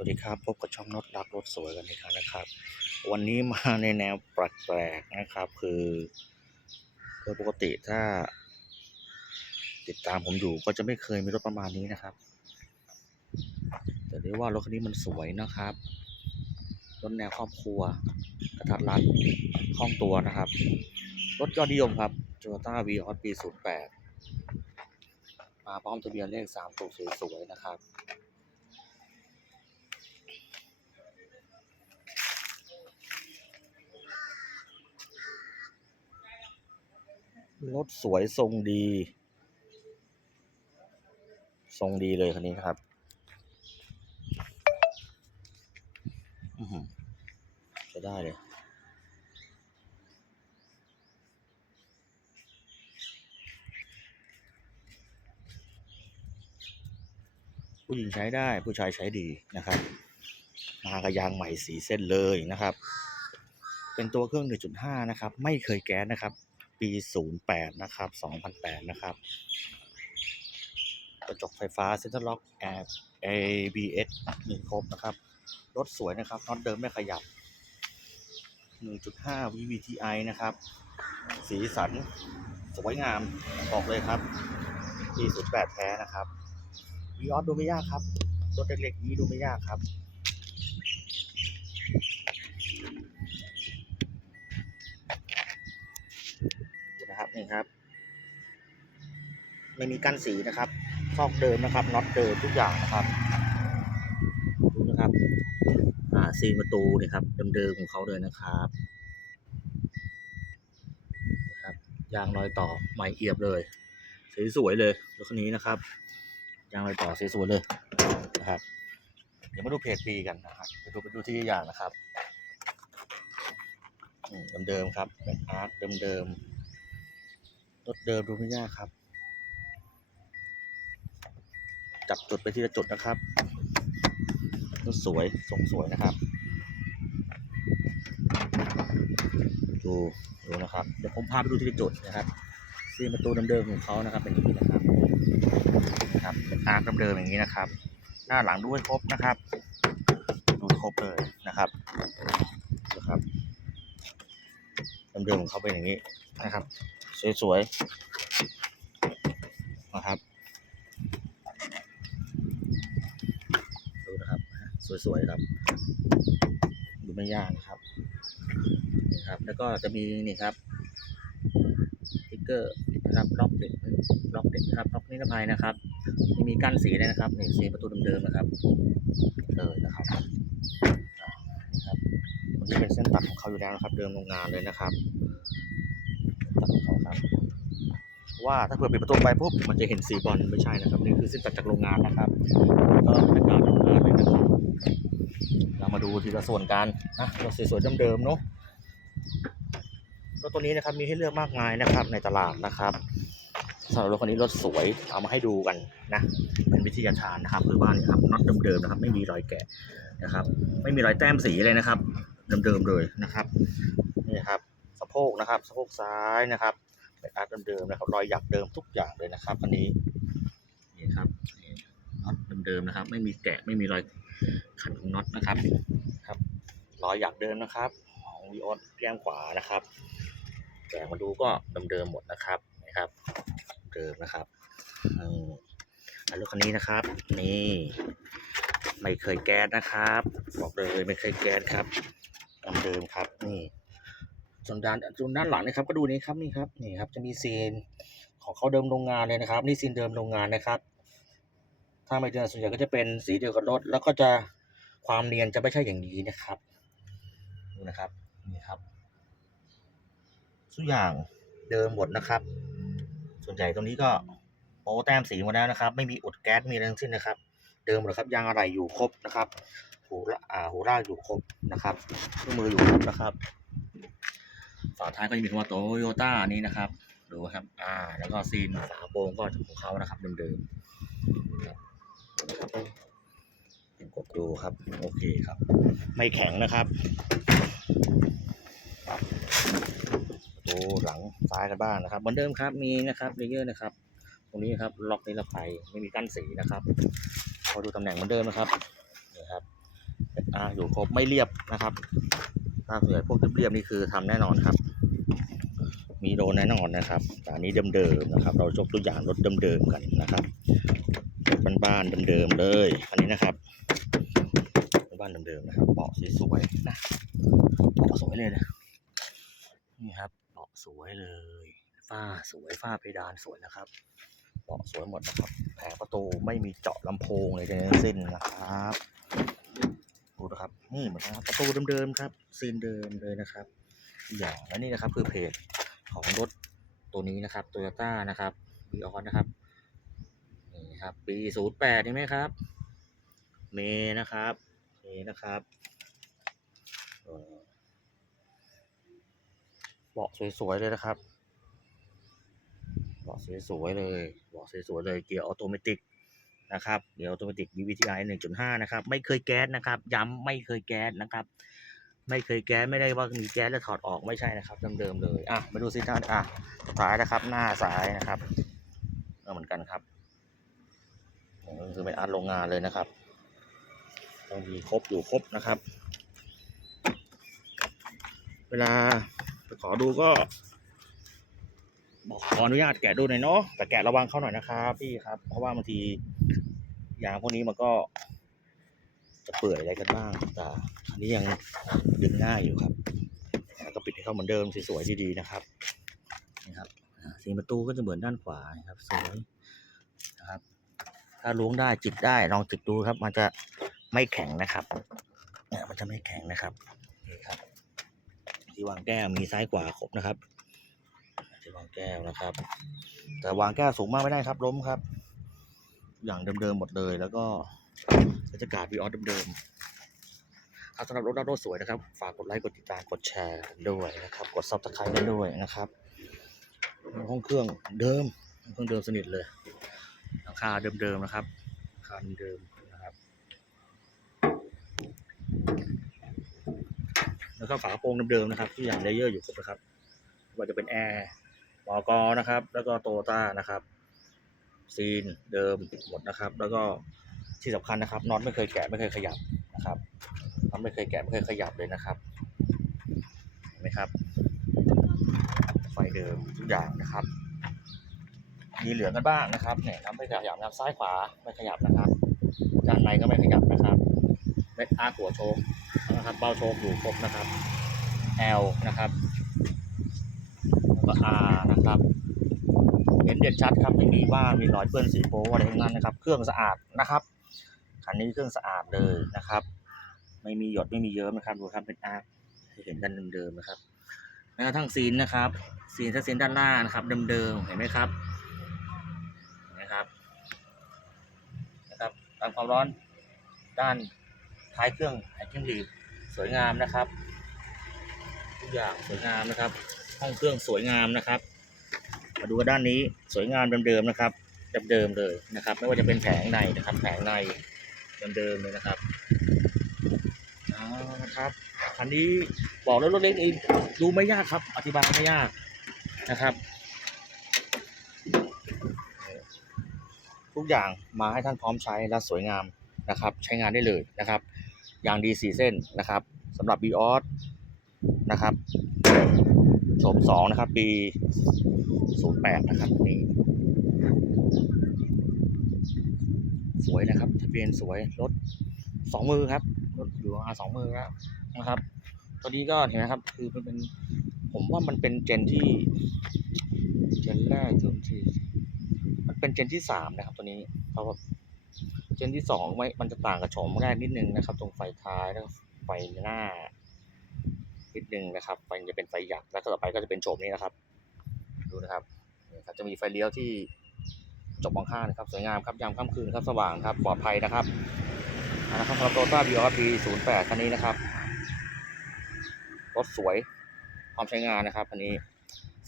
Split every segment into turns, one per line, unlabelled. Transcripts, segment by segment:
วัสดีครับ พบกับช่องน็อตรักรถสวยกันอีกครั้งนะครับ วันนี้มาในแนวแปลกๆนะครับ คือโดยปกติถ้า ติดตามผมอยู่ก็จะไม่เคยมีรถประมาณนี้นะครับ แต่เรียกว่ารถคันนี้มันสวยนะครับรถแนวครอบครัวกระทัดรัดคล่องตัวนะครับ รถยอดนิยมครับ Toyota v ีออปี 08 มาพร้อมทะเบียนเลข3ตัวสวยๆนะครับ รถสวยทรงดี ทรงดีเลยคันนี้ครับอือหือจะได้เลยผู้หญิงใช้ได้ผู้ชายใช้ดีนะครับ มากระยางใหม่สีเส้นเลยนะครับ เป็นตัวเครื่อง 1.5 นะครับ ไม่เคยแก๊สนะครับ ปี08นะครับ2008นะครับ กระจกไฟฟ้าเซ็นทรัลล็อกแอร์ ABS มีครบนะครับ รถสวยนะครับน็อตเดิมไม่ขยับ 1.5 VVTi นะครับ สีสัน สวยงาม บอกเลยครับปี08แท้นะครับวีออสดูไม่ยากครับ รถเล็กๆนี้ดูไม่ยากครับ ดูนะครับนี่ครับ ไม่มีกั้นสีนะครับซอกเดิมนะครับน็อตเดิมทุกอย่างนะครับดูนะครับอ่าซีนประตูนี่ครับเดิมๆของเขาเลยนะครับนะครับยางรอยต่อใหม่เอียบเลยสวยๆเลยรถคันนี้นะครับยางรอยต่อสวยๆเลยนะครับเดี๋ยวมาดูเพจปีกันนะครับไปดูไปดูที่อย่างนะครับอืมเดิมๆครับแบ็คอาร์ตเดิมๆรถเดิมดูไม่ยากครับ จับจุดไปทีละจุดนะครับรถสวยทรงสวยนะครับ ดูดูนะครับ เดี๋ยวผมพาไปดูทีละจุดนะครับซีประตูเดิมๆของเขานะครับ เป็นอย่างนี้นะครับนะครับเป็นอาร์คเดิมๆอย่างนี้นะครับ หน้าหลังดูให้ครบนะครับ ดูครบเลยนะครับนะครับเดิมๆของเขาเป็นอย่างนี้นะครับ สวยๆนะครับ ดูนะครับ สวยๆครับ ดูไม่ยากนะครับนี่ครับ แล้วก็จะมีนี่ครับสติ๊กเกอร์นะครับล็อกเด็กล็อกเด็กนะครับล็อกนิรภัยนะครับม่มีกั้นสีเลยนะครับนี่สีประตูเดิมๆนะครับเลยนะครับนี่ครับวันนี้เป็นเส้นตัดของเขาอยู่แล้วนะครับ เดิมโรงงานเลยนะครับตัดของเขาครับว่าถ้าเผื่อปิดประตูไปปุ๊บมันจะเห็นสีบอลไม่ใช่นะครับนี่คือเส้นตัดจากโรงงานนะครับ ก็เป็นการทำงานเลยนะครับ เรามาดูทีละส่วนกันนะรถสวยๆเดิมๆเนาะรถตัวนี้นะครับมีให้เลือกมากมายนะครับในตลาดนะครับสำหรับรถคันนี้รถสวยเอามาให้ดูกันนะเป็นวิทยาทานนะครับคือว่านี่ครับน็อตเดิมๆนะครับไม่มีรอยแกะนะครับ ไม่มีรอยแต้มสีเลยนะครับเดิมๆเลยนะครับนี่ครับสะโพกนะครับสะโพกซ้ายนะครับเป็นอาร์ตเดิมๆนะครับรอยหยักเดิมทุกอย่างเลยนะครับอันนี้นี่ครับนี่น็อตเดิมๆนะครับ ไม่มีแกะไม่มีรอย ขันของน็อตนะครับครับรอยหยักเดิมนะครับของวีออสแก้มขวานะครับแกะมาดูก็เดิมๆหมดนะครับนะครับเดิมนะครับอันรถคันนี้นะครับ นี่ไม่เคยแก๊สนะครับ บอกเลยไม่เคยแก๊สครับเดิมๆครับนี่ส่วนด้านส่วนด้านหลังนะครับ ก็ดูนี่ครับนี่ครับนี่ครับจะมีซีนของเขาเดิมโรงงานเลยนะครับ นี่ซีนเดิมโรงงานนะครับ ถ้าไม่เดิมส่วนใหญ่ก็จะเป็นสีเดียวกับรถ แล้วก็จะความเนียนจะไม่ใช่อย่างนี้นะครับดูนะครับนี่ครับทุกอย่างเดิมหมดนะครับ ส่วนใหญ่ตรงนี้ก็โป้แต้มสีหมดแล้วนะครับ ไม่มีอุดแก๊สมีอะไรทั้งสิ้นนะครับ เดิมหมดครับยางอะไรอยู่ครบนะครับ หูละอ่าหูรากอยู่ครบนะครับเครื่องมืออยู่ครบนะครับฝาท้ายก็จะมีคำว่าโตโยต้านี้นะครับดูครับ อ่า แล้วก็ซีนฝาโปรงก็ของเขานะครับเดิมๆ กดดูครับ โอเคครับ ไม่แข็งนะครับดูหลังซ้ายกันบ้างนะครับเหมือนเดิมครับมีนะครับเลเยอร์นะครับ ตรงนี้ครับล็อกนิรภัยไม่มีกั้นสีนะครับพอดูตำแหน่งเหมือนเดิมนะครับนี่ครับอ่าอยู่ครบไม่เรียบนะครับถ้าส่วนใหญ่พวกเรียบๆนี่คือทำแน่นอนครับ มีโดนแน่นอนนะครับแต่อันนี้เดิมๆนะครับ เรายกตัวอย่างรถเดิมๆกันนะครับ บ้านๆเดิมๆเลย อันนี้นะครับ บ้านเดิมๆนะครับเบาะสวยๆนะเบาะสวยเลยนะนี่ครับเบาะสวยเลยฝ้าสวยฝ้าเพดานสวยนะครับเบาะสวยหมดนะครับ แผงประตูไม่มีเจาะลำโพงเลยทั้งสิ้นนะครับดูนะครับนี่เหมือนกันครับประตูเดิมๆครับซีนเดิมเลยนะครับ อย่างและนี่นะครับคือเพจของรถตัวนี้นะครับโตโยต้านะครับวีออนนะครับ ครับ ปีศูนย์แปดนี่ไหมครับ เมนะครับเมนะครับเบาะสวยๆเลยนะครับเบาะสวยๆเลยเบาะสวยๆเลยเกียร์ออโตเมติกนะครับเกียร์ออโตเมติก DVTi 1.5 นะครับ ไม่เคยแก๊สนะครับ ย้ำไม่เคยแก๊สนะครับ ไม่เคยแก๊สไม่ได้ว่ามีแก๊สแล้วถอดออกไม่ใช่นะครับเดิมๆเลยอะมาดูซิท่านอะสุดท้ายนะครับ หน้าซ้ายนะครับก็เหมือนกันครับ คือเป็นอาร์ตโรงงานเลยนะครับ ต้องมีครบอยู่ครบนะครับ เวลาไปขอดูก็ บอกขออนุญาตแกะดูหน่อยเนาะแต่แกะระวังเข้าหน่อยนะครับพี่ครับ เพราะว่าบางทียางพวกนี้มันก็ จะเปื่อยอะไรกันบ้างแต่อันนี้ยังดึงง่ายอยู่ครับแล้วก็ปิดให้เข้าเหมือนเดิมสวยๆดีๆนะครับนี่ครับสีประตูก็จะเหมือนด้านขวานะครับสวย ถ้าล้วงได้จิกได้ลองจิกดูครับ มันจะไม่แข็งนะครับเนี่ยมันจะไม่แข็งนะครับนี่ครับ ที่วางแก้วมีซ้ายขวาครบนะครับ ที่วางแก้วนะครับ แต่วางแก้วสูงมากไม่ได้ครับล้มครับ อย่างเดิมๆหมดเลยแล้วก็บรรยากาศวีออสเดิมๆสำหรับรถรับรถสวยนะครับ ฝากกดไลค์กดติดตามกดแชร์ด้วยนะครับ กดซับสไครต์ด้วยนะครับห้องเครื่องเดิมห้องเครื่องเดิมสนิทเลย คาเดิมๆนะครับหลังคาเดิมนะครับ แล้วก็ฝากระโปรงเดิมๆนะครับทุกอย่างเลเยอร์อยู่ครบนะครับว่าจะเป็นแอร์มอกอนะครับ แล้วก็โตต้านะครับ ซีนเดิมหมดนะครับ แล้วก็ที่สำคัญนะครับน็อตไม่เคยแกะไม่เคยขยับนะครับน็อตไม่เคยแกะไม่เคยขยับเลยนะครับเห็นไหมครับ ไฟเดิมทุกอย่างนะครับ มีเหลืองกันบ้างนะครับเนี่ยครับไม่ขยับนะครับซ้ายขวาไม่ขยับนะครับ ด้านในก็ไม่ขยับนะครับเม็ดอาร์หัวโชคนะครับเบ้าโชคอยู่ครบนะครับ L นะครับแล้วก็ R นะครับเห็นเด่นชัดครับไม่มีว่ามีรอยเปื้อนสีโป๊อะไรทั้งนั้นนะครับ เครื่องสะอาดนะครับคันนี้เครื่องสะอาดเลยนะครับ ไม่มีหยดไม่มีเยิ้มนะครับดูครับเป็นอาร์เห็นกันเดิมๆนะครับแม้กระทั่งซีนนะครับซีนถ้าซีนด้านหน้านะครับเดิมๆเห็นไหมครับเห็นไหมครับนะครับ ตามความร้อนด้านท้ายเครื่องไฮกิ้งลีดสวยงามนะครับ ทุกอย่างสวยงามนะครับ ห้องเครื่องสวยงามนะครับ มาดูด้านนี้สวยงามเดิมๆนะครับเดิมๆเลยนะครับ ไม่ว่าจะเป็นแผงในนะครับ แผงในเดิมๆเลยนะครับเอาละครับคันนี้บอกแล้วรถเล็กเองดูไม่ยากครับ อธิบายไม่ยากนะครับ ทุกอย่างมาให้ท่านพร้อมใช้และสวยงามนะครับ ใช้งานได้เลยนะครับยางดีสี่เส้นนะครับสำหรับ b ีออสนะครับโฉมสองนะครับปีศูนย์แปดนะครับนี่สวยนะครับทะเบียนสวยรถสองมือครับรถอยู่อาสองมือแล้วนะครับ ตัวนี้ก็เห็นไหมครับ คือมันเป็นผมว่ามันเป็นเจนที่ เจนแรกจนที่ เป็นเจนที่สามนะครับ ตัวนี้เพราะว่าเจนที่สองไม่มันจะต่างกับโฉมแรกนิดนึงนะครับ ตรงไฟท้ายแล้วไฟหน้านิดนึงนะครับไฟจะเป็นไฟหยักแล้วต่อไปก็จะเป็นโฉมนี้นะครับ ดูนะครับนี่ครับ จะมีไฟเลี้ยวที่จบมองข้างนะครับ สวยงามครับยามค่ำคืนครับสว่างครับปลอดภัยนะครับเอาละครับสำหรับโตต้าบีออปี08คันนี้นะครับรถสวยพร้อมใช้งานนะครับคันนี้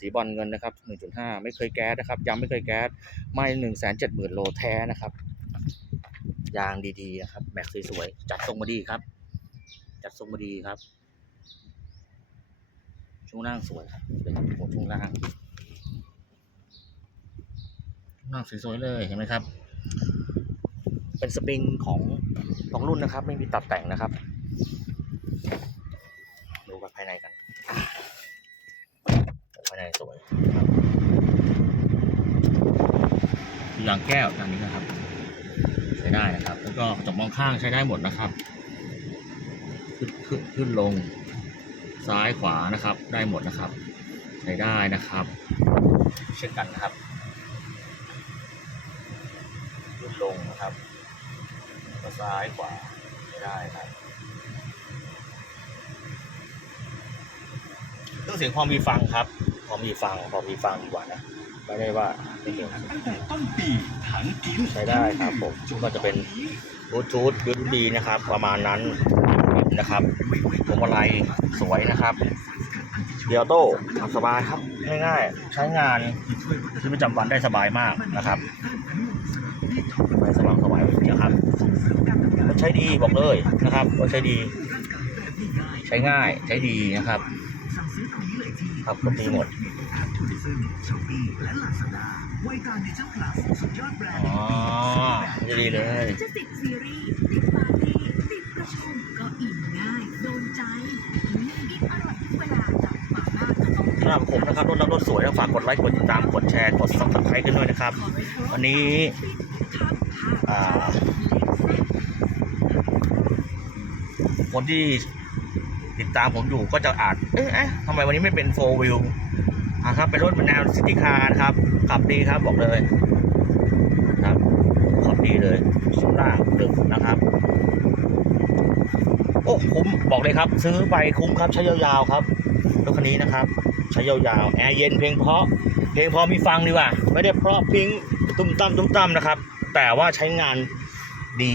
สีบอลเงินนะครับ 1.5 ไม่เคยแก๊สนะครับ ย้ำไม่เคยแก๊ส ไม่ 170,000 โลแท้นะครับ ยางดีๆนะครับ แม็กสวยๆ จัดทรงมาดีครับ จัดทรงมาดีครับ ช่วงล่างสวยครับเป็นโหช่วงล่างช่วงล่างสวยๆเลยเห็นไหมครับ เป็นสปริงของของรุ่นนะครับ ไม่มีตัดแต่งนะครับ ดูกันภายในกัน ภายในสวยครับยางแก้วทางนี้นะครับ ใช้ได้นะครับ แล้วก็กระจกมองข้างใช้ได้หมดนะครับ ขึ้นขึ้นขึ้นลงซ้ายขวานะครับ ได้หมดนะครับ ใช้ได้นะครับ เช่นกันนะครับ ขึ้นลงนะครับก็ซ้ายขวาใช้ได้ครับเครื่องเสียงพอมีฟังครับ อมีฟังพอมีฟังดีกว่านะไม่ได้ว่าไม่เห็น
ตั้งแต่ต้นปีถังกิน
ใช้ได้ครับผมก็จะเป็นบลูทูธยูดีนะครับ ประมาณนั้นนะครับพวงมาลัยสวยนะครับเดียวโต้ทำสบายครับง่ายๆใช้งานชีวิตประจำวันได้สบายมากนะครับไม่สบายสบายเลยนะครับรถใช้ดีบอกเลยนะครับรถใช้ดี ใช้ง่ายใช้ดีนะครับ ครับรถดีหมดอ๋อจะดีเลย
จะติดซีรีส์ติดปาร์ตี้ติดประชุมก็อิ่มง่ายโดนใจอิ่มอร่อยทุกเวลากับมาม่าขนม
สำหรับผมนะครับรถรักรถสวยนะฝากกดไลค์กดติดตามกดแชร์กดซับสไครต์กันด้วยนะครับ
ขอไว้ครบ
วันนี้อ่าคนที่ ติดตามผมอยู่ก็จะอาจเอ๊ะทำไมวันนี้ไม่เป็นโฟวิวอะครับเป็นรถแนวซิตี้คาร์นะครับขับดีครับบอกเลยครับขับดีเลยช่วงล่างดึกนะครับ โอ้คุ้มบอกเลยครับ ซื้อไปคุ้มครับใช้ยาวๆครับรถคันนี้นะครับ ใช้ยาวๆแอร์เย็นเพลงเพราะเพลงพราะมีฟังดีกว่า ไม่ได้เพราะพิงตุ้มตั้มตุ้มตั้มนะครับ แต่ว่าใช้งานดี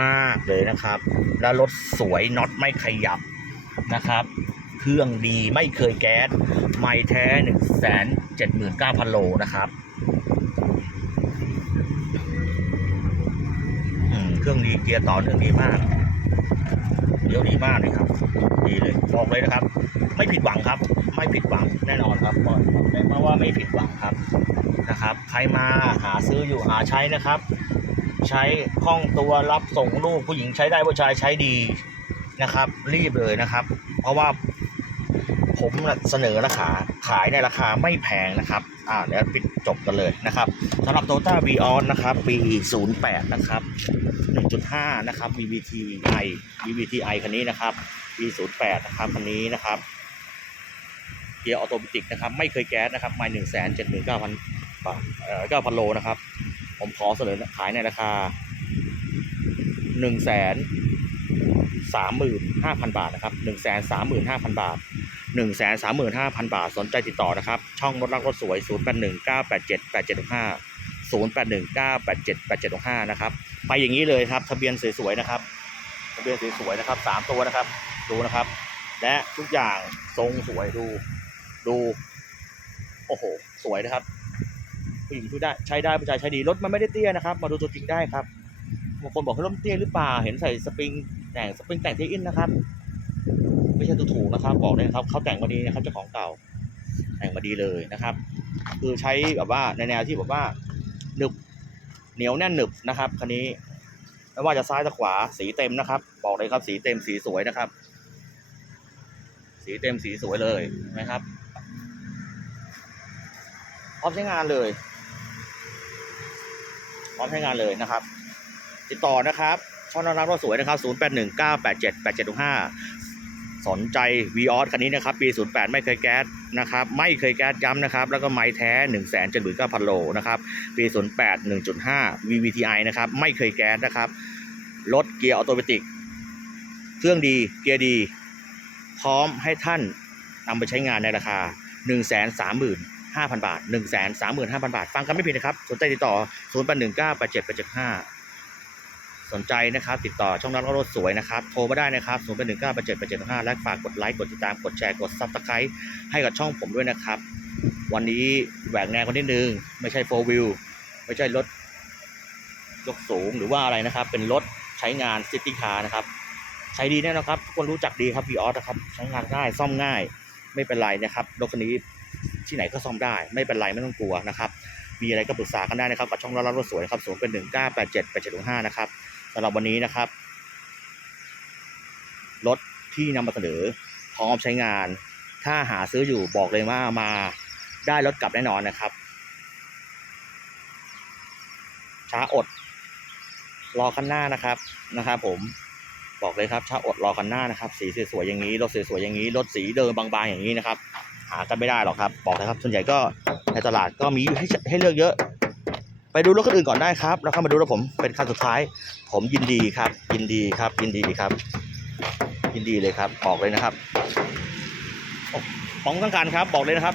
มากเลยนะครับ แล้วรถสวยน็อตไม่ขยับ นะครับ เครื่องดีไม่เคยแก๊ส ไม่แท้หนึ่งแสนเจ็ดหมื่นเก้าพันโลนะครับเครื่องดีเกียร์ต่อเนื่องดีมากเดี๋ยวดีมากเลยครับ ดีเลยบอกเลยนะครับ ไม่ผิดหวังครับ ไม่ผิดหวังแน่นอนครับบอกไมาว่าไม่ผิดหวังครับนะครับ ใครมาหาซื้ออยู่หาใช้นะครับ ใช้คล่องตัวรับส่งลูกผู้หญิงใช้ได้ผู้ชายใช้ดี นะครับ รีบเลยนะครับ เพราะว่าผมเสนอราคาขายในราคาไม่แพงนะครับ อ่าเดี๋ยวปิดจบกันเลยนะครับสำหรับ t o t a v ีออนนะครับ ปี 08 นะครับ 1.5 นะครับ VVT i VVT i คันนี้นะครับ ปี 08 นะครับคันนี้นะครับเกียร์ออโตเมติกนะครับ ไม่เคยแก๊สนะครับไม่หนึ่งแสนเจ็ดหมื่นเก้าพันบาทเอ่อเก้าพันโลนะครับ ผมขอเสนอขายในราคาหนึ่งแสน สามหมื่นห้าพันบาทนะครับหนึ่งแสนสามหมื่นห้าพันบาทหนึ่งแสนสามหมื่นห้าพันบาท สนใจติดต่อนะครับ ช่องรถรักรถสวยศูนย์แปดหนึ่งเก้าแปดเจ็ดแปดเจ็ดห้าศูนย์แปดหนึ่งเก้าแปดเจ็ดแปดเจ็ดห้านะครับ ไปอย่างนี้เลยครับ ทะเบียนสวยๆนะครับ ทะเบียนสวยๆนะครับสามตัวนะครับ ดูนะครับ และทุกอย่างทรงสวยดู ดู โอ้โห สวยนะครับผู้หญิงช่วยได้ใช้ได้ผู้ชายใช้ดีรถมันไม่ได้เตี้ยนะครับ มาดูตัวจริงได้ครับบางคนบอกให้รถเตี้ยหรือเปล่าเห็นใส่สปริง แต่งสปริงแต่งเทอินนะครับ ไม่ใช่ตัวถูกนะครับบอกเลยนะครับเขาแต่งมาดีนะครับเจ้าของเก่า แต่งมาดีเลยนะครับ คือใช้แบบว่าในแนวที่แบบว่าหนึบเหนียวแน่นหนึบนะครับคันนี้ไม่ว่าจะซ้ายจะขวาสีเต็มนะครับ บอกเลยครับสีเต็มสีสวยนะครับ สีเต็มสีสวยเลยนะครับพร้อมใช้งานเลยพร้อมใช้งานเลยนะครับ ติดต่อนะครับ ช่องน้องรถสวยนะครับ 0 8 1 9 8 7 8 7 6 5 สนใจ v ีออคันนี้นะครับ ปี 08 ไม่เคยแก๊สนะครับ ไม่เคยแก๊สย้ำนะครับ แล้วก็ไม้แท้ 1 7 9 0 0 0 โลนะครับ ปี 08 1.5 VVTi นะครับ ไม่เคยแก๊สนะครับ รถเกียร์ออโตเมติก เครื่องดี เกียร์ดี พร้อมให้ท่านนำไปใช้งานในราคา 1 3 0 0 0 5,000 บาท 1 3 5 0 0 0 บาท ฟังกันไม่ผิดนะครับ สนใจติดต่อ 0 8 1 9 8 7 8 7 5 สนใจนะครับ ติดต่อช่องนักรถสวยนะครับ โทรมาได้นะครับ0 1 9 8 7 8 7 5และฝากกดไลค์กดติดตามกดแชร์กด Subscribe ให้กับช่องผมด้วยนะครับ วันนี้แหวกแนวกันนิดนึง ไม่ใช่4 wheel ไม่ใช่รถยกสูงหรือว่าอะไรนะครับ เป็นรถใช้งานซิตี้คาร์นะครับ ใช้ดีแน่นอนครับทุกคนรู้จักดีครับ v ีออสนะครับ ใช้งานง่ายซ่อมง่าย ไม่เป็นไรนะครับรถคันนี้ที่ไหนก็ซ่อมได้ ไม่เป็นไรไม่ต้องกลัวนะครับมีอะไรก็ปรึกษากันได้นะครับกับช่องรับรถสวยนะครับศูนย์เป็นหนึ่งเก้าแปดเจ็ดแปดเจ็ดห้านะครับำหรับวันนี้นะครับ รถที่นำมาเสนอพร้อมใช้งาน ถ้าหาซื้ออยู่บอกเลยว่ามาได้รถกลับแน่นอนนะครับ ช้าอด รอคันหน้านะครับนะครับผมบอกเลยครับช้าอดรอคันหน้านะครับ สีสวยๆอย่างนี้รถสวยๆอย่างนี้รถสีเดิมบางๆอย่างนี้นะครับ หากันไม่ได้หรอกครับ บอกเลยครับ ส่วนใหญ่ก็ในตลาดก็มีให้ให้เลือกเยอะ ไปดูรถคันอื่นก่อนได้ครับ แล้วเข้ามาดูรถผมเป็นคันสุดท้าย ผมยินดีครับ ยินดีครับ ยินดีครับ ยินดีเลยครับบอกเลยนะครับของต้องการครับบอกเลยนะครับ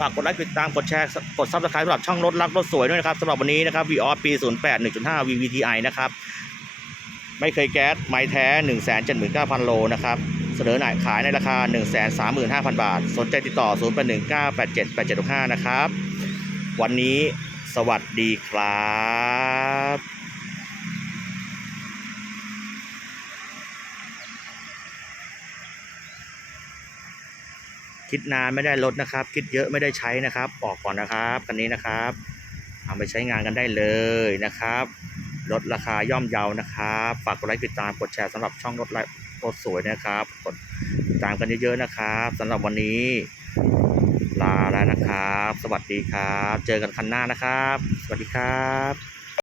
ฝากกดไลค์กดติดตามกดแชร์กดซับสไครต์สำหรับช่องรถรักรถสวยด้วยนะครับสำหรับวันนี้นะครับ v ีออปี 08 1.5 VVTi นะครับ ไม่เคยแก๊สไม้แท้ 179,000 โลนะครับ เสนอหน่ายขายในราคา 135,000 บาท สนใจติดต่อ 0819878765 นะครับ วันนี้ สวัสดีครับคิดนานไม่ได้ลดนะครับ คิดเยอะไม่ได้ใช้นะครับบอกก่อนนะครับคันนี้นะครับ เอาไปใช้งานกันได้เลยนะครับลดราคาย่อมเยานะครับฝากกดไลค์ติดตามกดแชร์สำหรับช่องรถไลฟ์รถสวยนะครับกดติดตามกันเยอะๆนะครับสำหรับวันนี้ ครับ สวัสดีครับ เจอกันคันหน้านะครับ สวัสดีครับ